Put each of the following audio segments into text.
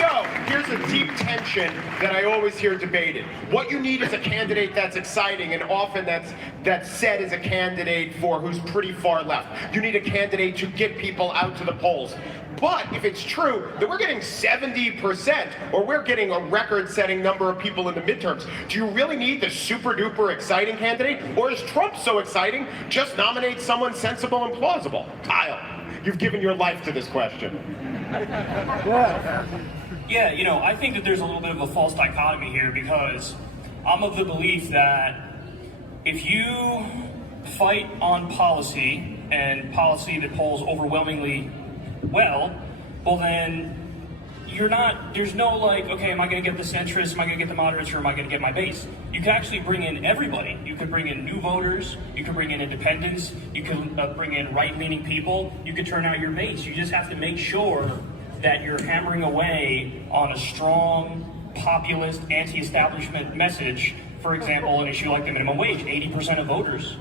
So, here's a deep tension that I always hear debated. What you need is a candidate that's exciting, and often that's said as a candidate for who's pretty far left. You need a candidate to get people out to the polls. But if it's true that we're getting 70%, or we're getting a record-setting number of people in the midterms, do you really need the super-duper exciting candidate? Or is Trump so exciting, just nominate someone sensible and plausible? Kyle, you've given your life to this question. Yeah, you know, I think that there's a little bit of a false dichotomy here, because I'm of the belief that if you fight on policy, and policy that polls overwhelmingly well then there's no like, okay, am I going to get the centrists, am I going to get the moderates, or am I going to get my base? You can actually bring in everybody. You can bring in new voters, you can bring in independents, you can bring in right-leaning people, you can turn out your base. You just have to make sure that you're hammering away on a strong, populist, anti-establishment message. For example, an issue like the minimum wage. 80% of voters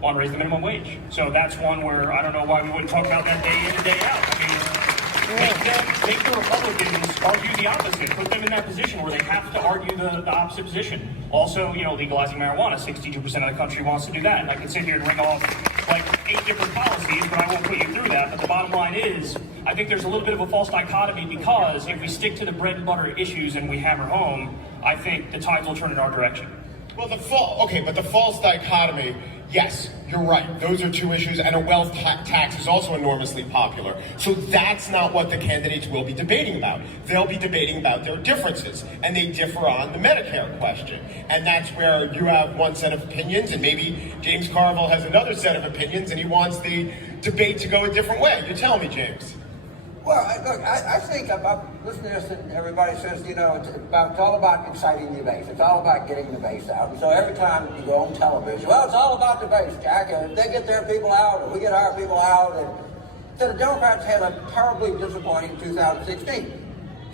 want to raise the minimum wage. So that's one where I don't know why we wouldn't talk about that day in and day out. I mean, make the Republicans argue the opposite. Put them in that position where they have to argue the opposite position. Also, you know, legalizing marijuana. 62% of the country wants to do that. And I could sit here and ring off like 8 different policies, but I won't put you through that. But the bottom line is, I think there's a little bit of a false dichotomy, because if we stick to the bread and butter issues and we hammer home, I think the tides will turn in our direction. Well, the false dichotomy, yes, you're right. Those are two issues, and a wealth tax is also enormously popular. So that's not what the candidates will be debating about. They'll be debating about their differences, and they differ on the Medicare question. And that's where you have one set of opinions, and maybe James Carville has another set of opinions, and he wants the debate to go a different way. You tell me, James. Well, look, I think about listening to this, and everybody says, you know, it's all about inciting the base. It's all about getting the base out. And so every time you go on television, well, it's all about the base, Jack. And if they get their people out, or we get our people out. And so the Democrats had a terribly disappointing 2016.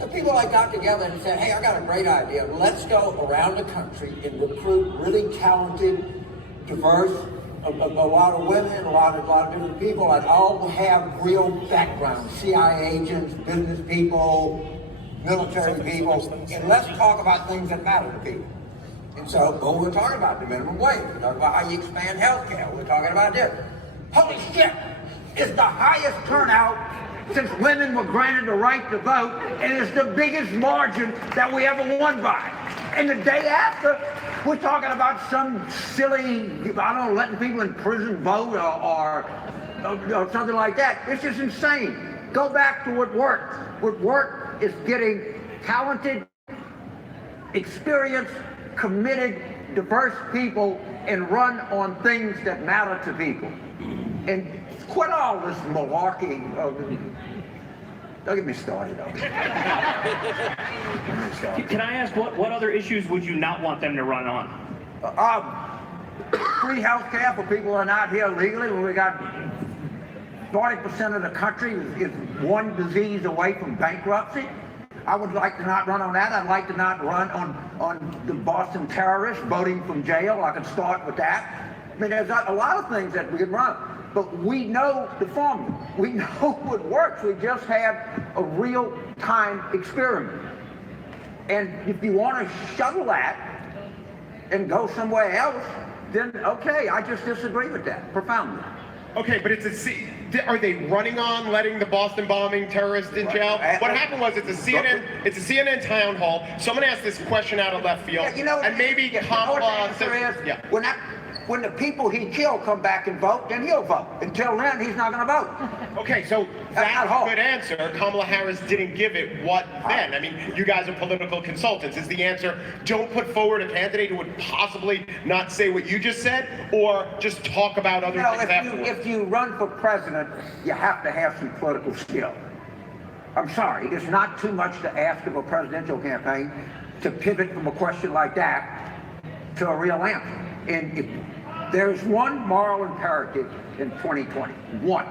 So people like got together and said, hey, I got a great idea. Let's go around the country and recruit really talented, diverse, a lot of women, a lot of different people that all have real backgrounds, CIA agents, business people, military people, and let's talk about things that matter to people. And so, we're talking about the minimum wage, we're talking about how you expand health care, we're talking about this. Holy shit, it's the highest turnout since women were granted the right to vote, and it's the biggest margin that we ever won by. And the day after, we're talking about some silly, I don't know, letting people in prison vote or something like that. It's just insane. Go back to what worked. What worked is getting talented, experienced, committed, diverse people and run on things that matter to people. And quit all this malarkey. Don't get me started, though. Can I ask, what other issues would you not want them to run on? Free health care for people who are not here legally. When we got 40% of the country is one disease away from bankruptcy. I would like to not run on that. I'd like to not run on the Boston terrorists voting from jail. I could start with that. I mean, there's a lot of things that we could run. But we know the formula. We know what works. We just have a real-time experiment. And if you want to shuttle that and go somewhere else, then okay, I just disagree with that profoundly. Okay, but are they running on letting the Boston bombing terrorists in jail? What happened was it's a CNN town hall. Someone asked this question out of left field, yeah, you know, and maybe Kamala said, yeah. When the people he killed come back and vote, then he'll vote. Until then, he's not going to vote. Okay, so that's a good answer. Kamala Harris didn't give it. What then? I mean, you guys are political consultants. Is the answer, don't put forward a candidate who would possibly not say what you just said, or just talk about other things afterwards? If you run for president, you have to have some political skill. I'm sorry, it's not too much to ask of a presidential campaign to pivot from a question like that to a real answer. And if there's one moral imperative in 2020. One,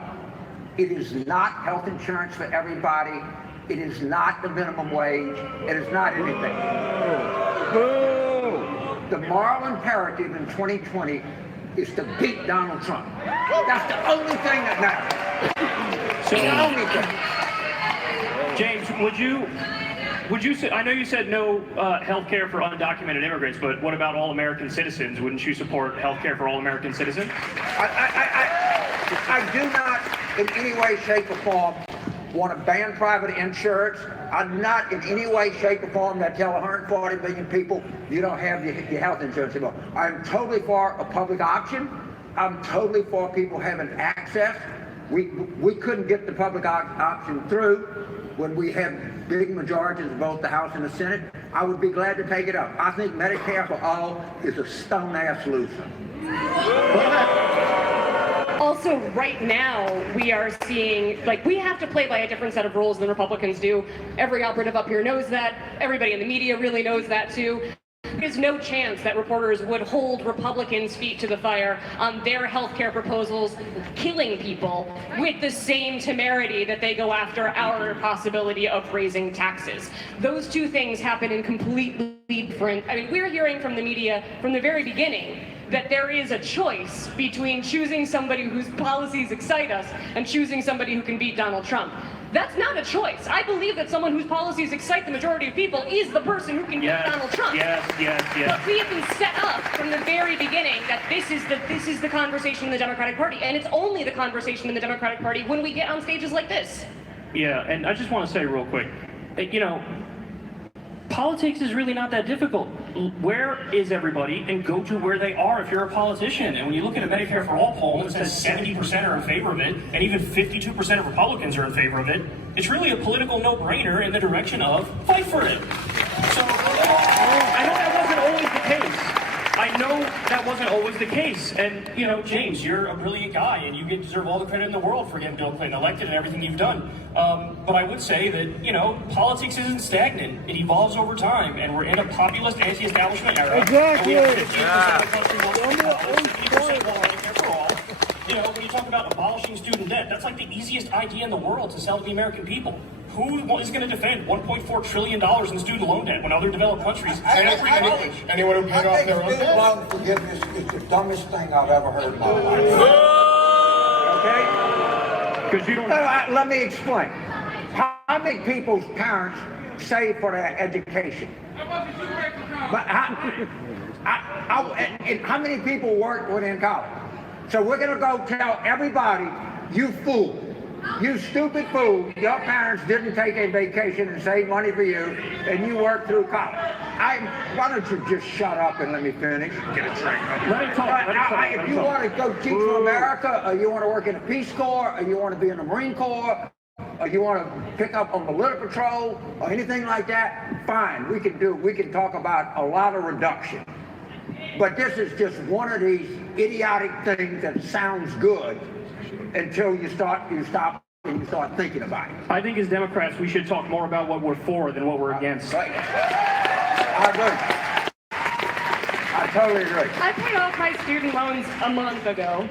it is not health insurance for everybody. It is not the minimum wage. It is not anything. The moral imperative in 2020 is to beat Donald Trump. That's the only thing that matters. So, the only thing. James, would you would you say, I know you said no health care for undocumented immigrants, but what about all American citizens? Wouldn't you support health care for all American citizens? I do not in any way, shape, or form want to ban private insurance. I'm not in any way, shape, or form that tell 140 million people you don't have your health insurance anymore. I'm totally for a public option. I'm totally for people having access. We couldn't get the public option through when we have big majorities in both the House and the Senate. I would be glad to take it up. I think Medicare for all is a stone-ass loser. Also, right now, we are seeing, like, we have to play by a different set of rules than Republicans do. Every operative up here knows that. Everybody in the media really knows that, too. There's no chance that reporters would hold Republicans' feet to the fire on their health care proposals, killing people, with the same temerity that they go after our possibility of raising taxes. Those two things happen in completely different. I mean, we're hearing from the media from the very beginning that there is a choice between choosing somebody whose policies excite us and choosing somebody who can beat Donald Trump. That's not a choice. I believe that someone whose policies excite the majority of people is the person who can beat Donald Trump. Yes. But we have been set up from the very beginning that this is the conversation in the Democratic Party, and it's only the conversation in the Democratic Party when we get on stages like this. Yeah, and I just want to say real quick, you know, politics is really not that difficult. Where is everybody, and go to where they are if you're a politician. And when you look at a Medicare for All poll that says 70% are in favor of it, and even 52% of Republicans are in favor of it, it's really a political no-brainer in the direction of fight for it. So I know that wasn't always the case. I know that wasn't always the case. And, you know, James, you're a brilliant guy, and you deserve all the credit in the world for getting Bill Clinton elected and everything you've done. But I would say that, you know, politics isn't stagnant. It evolves over time, and we're in a populist anti-establishment era. Exactly. And we have 15% of the country voting for politics, 50% want Medicare for all. You know, when you talk about abolishing student debt, that's like the easiest idea in the world to sell to the American people. Who is going to defend $1.4 trillion in student loan debt when other developed countries can't free college? Anyone who paid off their own Student debt? loan forgiveness is the dumbest thing I've ever heard in my life. Okay? Because you don't. Let me explain. How many people's parents save for their education? But how many people work within college? So we're going to go tell everybody, you fool. You stupid fool, your parents didn't take a vacation and save money for you, and you worked through college. Why don't you just shut up and let me finish? Let him talk. If you want to go teach for America, or you want to work in the Peace Corps, or you want to be in the Marine Corps, or you want to pick up on the Little Patrol, or anything like that, fine, we can talk about a lot of reduction. But this is just one of these idiotic things that sounds good until you stop and you start thinking about it. I think as Democrats, we should talk more about what we're for than what we're against. Right. I agree. I totally agree. I paid off my student loans a month ago,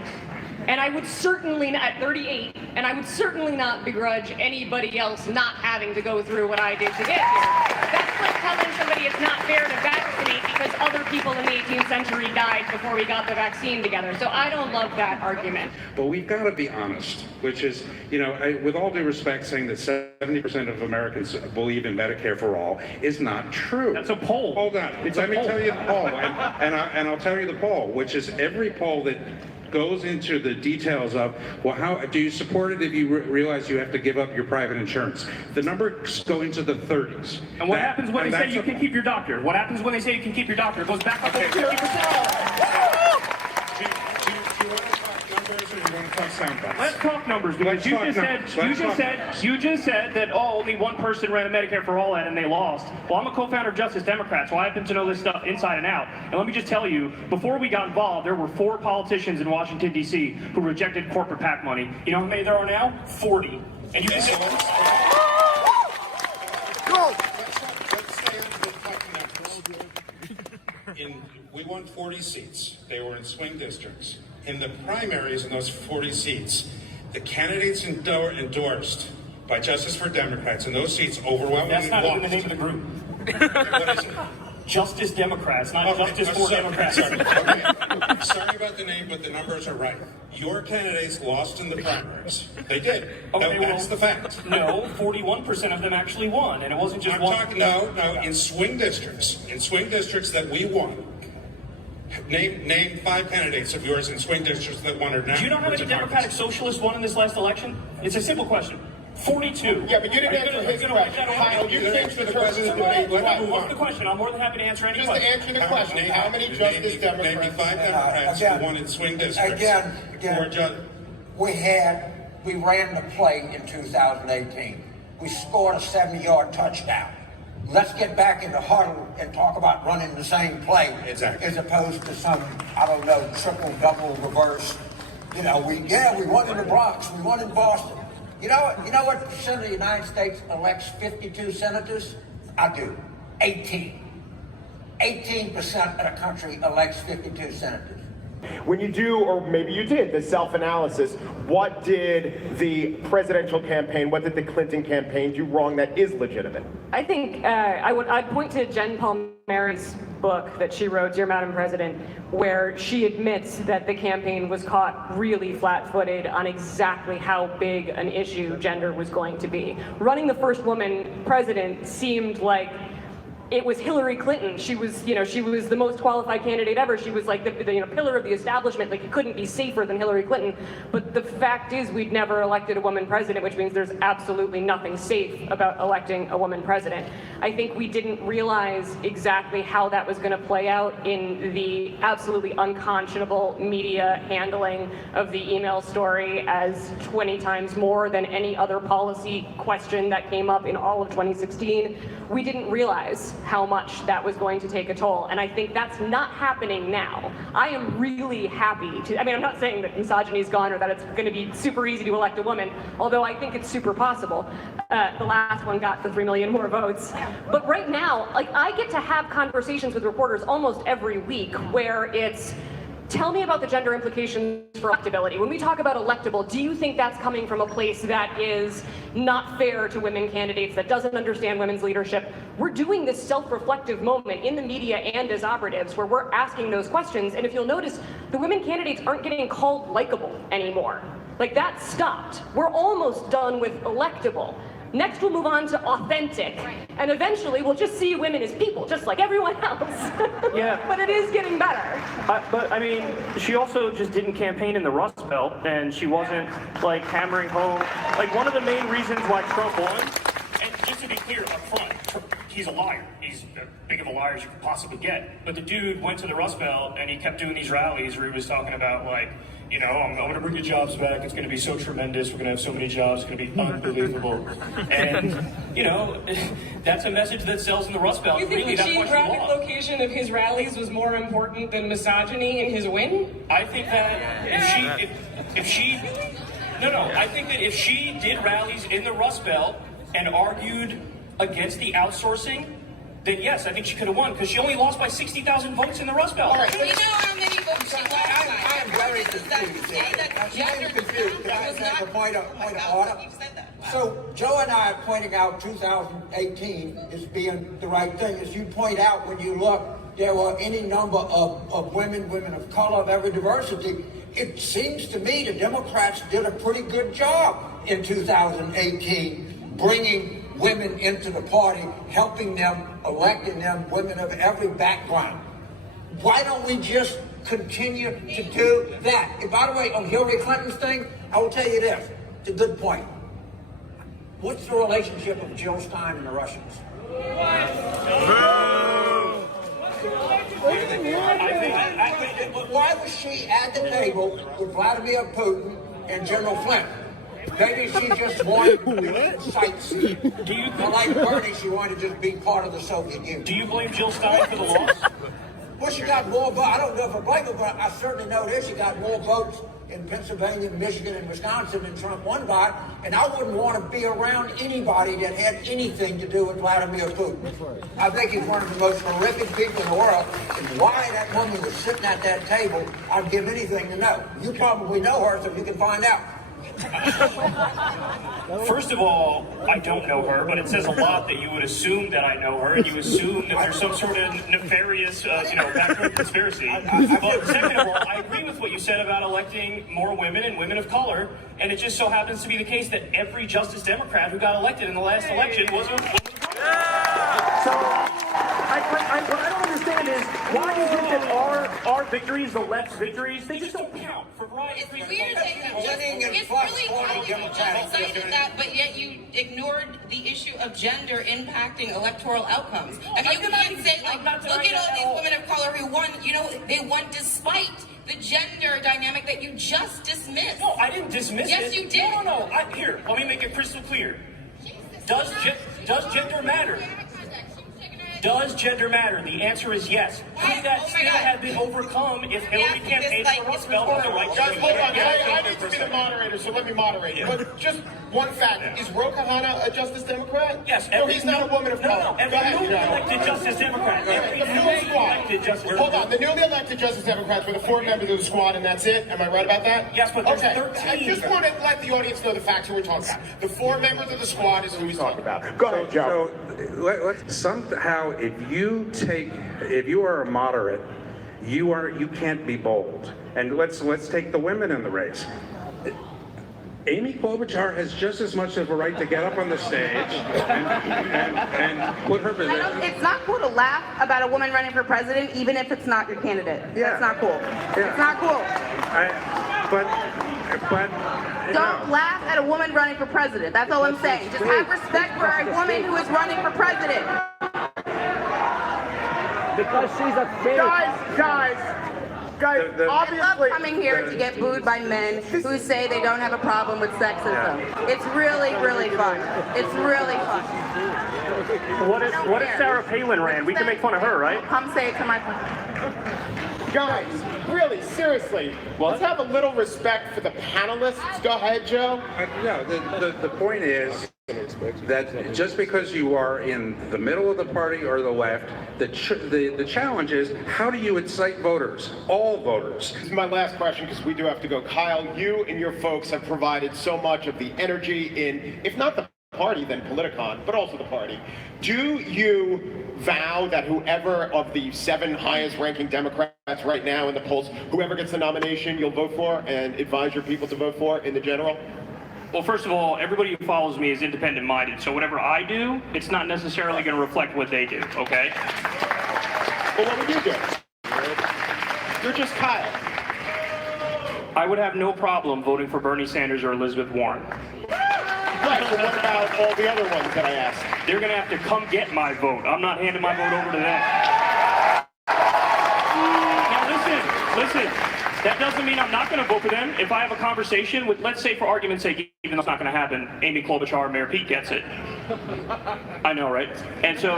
and I would certainly not, at 38, and I would certainly not begrudge anybody else not having to go through what I did to get here. That's like telling somebody it's not fair to vaccinate because other people in the 18th century died before we got the vaccine together. So I don't love that argument. But we've got to be honest, which is, you know, with all due respect, saying that 70% of Americans believe in Medicare for all is not true. That's a poll. Hold on. Let me tell you the poll, and I'll tell you the poll, which is every poll that goes into the details of, well, how do you support it if you realize you have to give up your private insurance? The numbers go into the 30s. And what happens when they say you can keep your doctor? What happens when they say you can keep your doctor? It goes back up to 50%. Do you want to talk numbers or do you want to talk sound bites? Let's talk numbers, because you just said that only one person ran a Medicare for All ad and they lost. Well, I'm a co-founder of Justice Democrats, so I happen to know this stuff inside and out. And let me just tell you, before we got involved, there were 4 politicians in Washington, D.C. who rejected corporate PAC money. You know how many there are now? 40. And you can say, Let's stay on the fucking numbers. We won 40 seats. They were in swing districts. In the primaries in those 40 seats, the candidates endorsed by Justice for Democrats in those seats overwhelmingly that's not lost. even the name of the group. What is it? Justice Democrats, not Justice for Democrats. Sorry about the name, but the numbers are right. Your candidates lost in the primaries. They did. Okay, That's the fact. No, 41% of them actually won, and it wasn't just one. No, in swing districts. In swing districts that we won. Name 5 candidates of yours in swing districts that won or not. Do you know how many Democratic Socialists won in this last election? It's a simple question. 42. Yeah, but you didn't answer his question. Kyle, you changed the president's debate. What's the question? I'm more than happy to answer any Just question. to answer the question, how many Justice Democrats? Name me 5 Democrats who won in swing districts. Again, we ran the play in 2018. We scored a 70-yard touchdown. Let's get back in the huddle and talk about running the same play. Exactly. As opposed to some, I don't know, triple, double, reverse. You know, we won in the Bronx, we won in Boston. You know what percent of the United States elects 52 senators? I do. 18. 18% of the country elects 52 senators. When you do, or maybe you did, the self-analysis, what did the presidential campaign, what did the Clinton campaign do wrong that is legitimate? I think I'd point to Jen Palmieri's book that she wrote, Dear Madam President, where she admits that the campaign was caught really flat-footed on exactly how big an issue gender was going to be. Running the first woman president seemed like it was Hillary Clinton. She was the most qualified candidate ever. She was like the pillar of the establishment. Like, it couldn't be safer than Hillary Clinton. But the fact is, we'd never elected a woman president, which means there's absolutely nothing safe about electing a woman president. I think we didn't realize exactly how that was going to play out in the absolutely unconscionable media handling of the email story as 20 times more than any other policy question that came up in all of 2016. We didn't realize how much that was going to take a toll, and I think that's not happening now. I am really happy to, I'm not saying that misogyny is gone or that it's going to be super easy to elect a woman, although I think it's super possible. The last one got the 3 million more votes. But right now, like, I get to have conversations with reporters almost every week where it's, tell me about the gender implications for electability. When we talk about electable, do you think that's coming from a place that is not fair to women candidates, that doesn't understand women's leadership? We're doing this self-reflective moment in the media and as operatives where we're asking those questions, and if you'll notice, the women candidates aren't getting called likable anymore. Like, that stopped. We're almost done with electable. Next, we'll move on to authentic, and eventually we'll just see women as people, just like everyone else. Yeah. But it is getting better. But I mean, she also just didn't campaign in the Rust Belt, and she wasn't like hammering home. Like, one of the main reasons why Trump won. And just to be clear up front, he's a liar. He's as big of a liar as you could possibly get. But the dude went to the Rust Belt and he kept doing these rallies where he was talking about, like, I'm going to bring the jobs back. It's going to be so tremendous. We're going to have so many jobs. It's going to be unbelievable. And, that's a message that sells in the Rust Belt. You think really, the that's geographic location of his rallies was more important than misogyny in his win? I think that I think that if she did rallies in the Rust Belt and argued against the outsourcing, then yes, I think she could have won, because she only lost by 60,000 votes in the Rust Belt. All right, Do you know how many votes she lost by? I am very confused. I'm confused. Can I make a point of order? So Joe and I are pointing out 2018 as being the right thing. As you point out, when you look, there were any number of women of color, of every diversity. It seems to me the Democrats did a pretty good job in 2018 bringing women into the party, helping them, electing them, women of every background. Why don't we just continue to do that? And by the way, on Hillary Clinton's thing, I will tell you this. It's a good point. What's the relationship of Jill Stein and the Russians? Why was she at the table with Vladimir Putin and General Flynn? Maybe she just wanted to do sightsee. Like Bernie, she wanted to just be part of the Soviet Union. Do you blame Jill Stein for the loss? Well, she got more votes. I don't know if I blame her, but I certainly know this. She got more votes in Pennsylvania, Michigan, and Wisconsin than Trump won by. And I wouldn't want to be around anybody that had anything to do with Vladimir Putin. I think he's one of the most horrific people in the world. And why that woman was sitting at that table, I'd give anything to know. You probably know her, so you can find out. First of all, I don't know her, but it says a lot that you would assume that I know her, and you assume that there's some sort of nefarious, backroom conspiracy. But second of all, I agree with what you said about electing more women and women of color, and it just so happens to be the case that every Justice Democrat who got elected in the last election was a woman. So, what I don't understand is, why is it that our victories, the left's victories, they just don't count for a variety of reasons? It's weird that it's really odd that you just cited that, but yet you ignored the issue of gender impacting electoral outcomes. I mean, you can't say, like, look at all these women of color who won, they won despite the gender dynamic that you just dismissed. No, I didn't dismiss it. Yes, you did. No. Here, let me make it crystal clear. Does gender matter? Does gender matter? The answer is yes. Could that still have been overcome if Hillary campaigned for Rust Belt with the right Guys, hold on. I need to be the 100%. moderator, so let me moderate. But just one fact. Is Ro Khanna a Justice Democrat? Yes. No, he's not a woman of color. No. Every newly elected Justice Democrat. Every newly elected Justice Hold on. The newly elected Justice Democrats were the 4 members of the squad, and that's it? Am I right about that? Yes, but there's okay. 13. I just want to let the audience know the facts who we're talking about. The 4 members of the squad is who he's talking about. Go ahead, Joe. So let's somehow, if you are a moderate, you can't be bold. And let's take the women in the race. Amy Klobuchar has just as much of a right to get up on the stage and put her position. It's not cool to laugh about a woman running for president, even if it's not your candidate. Yeah. That's not cool. Yeah. It's not cool. But Don't laugh at a woman running for president. That's all I'm saying. Just have respect for a woman who is running for president. Because she's a fake. Guys, I love coming here to get booed by men who say they don't have a problem with sexism. It's really, really fun. It's really fun. What if Sarah Palin ran? We can make fun of her, right? Come say it to my guys, really, seriously, let's have a little respect for the panelists. Go ahead, Joe. No, the point is that just because you are in the middle of the party or the left, the challenge is, how do you incite voters, all voters? This is my last question because we do have to go. Kyle, you and your folks have provided so much of the energy in, if not the party, then Politicon, but also the party. Do you vow that whoever of the 7 highest ranking Democrats right now in the polls, whoever gets the nomination, you'll vote for and advise your people to vote for in the general? Well, first of all, everybody who follows me is independent-minded, so whatever I do, it's not necessarily going to reflect what they do, okay? Well, what would you do? You're just Kyle. I would have no problem voting for Bernie Sanders or Elizabeth Warren. Right, so what about all the other ones that I asked? They're going to have to come get my vote. I'm not handing my vote over to them. Now listen. That doesn't mean I'm not going to vote for them. If I have a conversation with, let's say for argument's sake, even though it's not going to happen, Amy Klobuchar or Mayor Pete gets it. I know, right? And so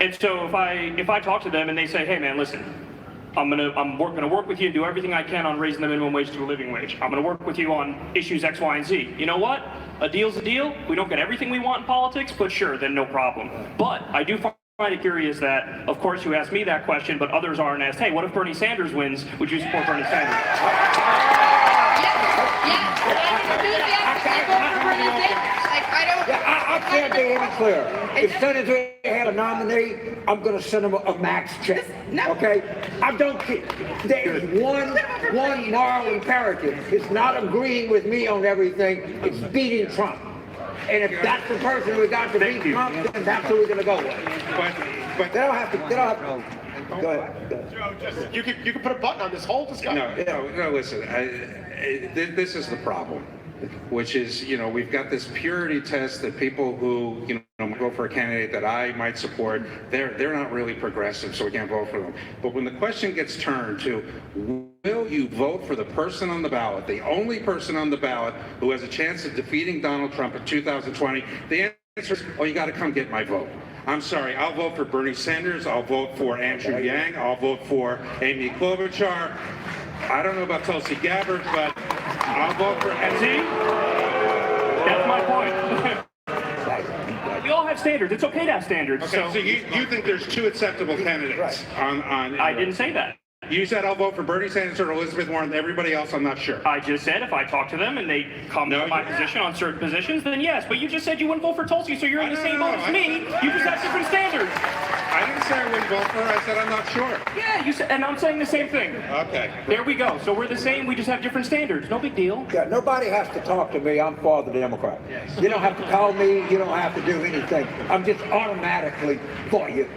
if I talk to them and they say, hey man, listen, I'm gonna work with you and do everything I can on raising the minimum wage to a living wage. I'm gonna work with you on issues X, Y, and Z. You know what? A deal's a deal. We don't get everything we want in politics, but sure, then no problem. But I do find it curious that, of course, you asked me that question, but others aren't asked, hey, what if Bernie Sanders wins? Would you support Bernie Sanders? I can't be any clearer. If Senators have a nominee, I'm going to send them a max check. Okay? I don't care. There's one moral imperative. It's not agreeing with me on everything. It's beating Trump. And if that's the person we got to beat Trump, then that's who we're going to go with. But they don't have to. Go ahead. Joe, you could put a button on this whole discussion. No, listen. This is the problem, which is, we've got this purity test that people who, go for a candidate that I might support, they're not really progressive, so we can't vote for them. But when the question gets turned to, will you vote for the person on the ballot, the only person on the ballot who has a chance of defeating Donald Trump in 2020, the answer is, you got to come get my vote. I'm sorry, I'll vote for Bernie Sanders, I'll vote for Andrew Yang, I'll vote for Amy Klobuchar. I don't know about Tulsi Gabbard, but I'll vote for See? That's my point. We all have standards. It's okay to have standards. Okay, so you think there's 2 acceptable candidates on I didn't say that. You said I'll vote for Bernie Sanders or Elizabeth Warren. Everybody else, I'm not sure. I just said if I talk to them and they come to my position on certain positions, then yes. But you just said you wouldn't vote for Tulsi, so you're in the same boat as me. You just have different standards. I didn't say I wouldn't vote for her. I said I'm not sure. Yeah, you said, and I'm saying the same thing. Okay. There we go. So we're the same. We just have different standards. No big deal. Yeah, nobody has to talk to me. I'm for the Democrat. You don't have to call me. You don't have to do anything. I'm just automatically for you.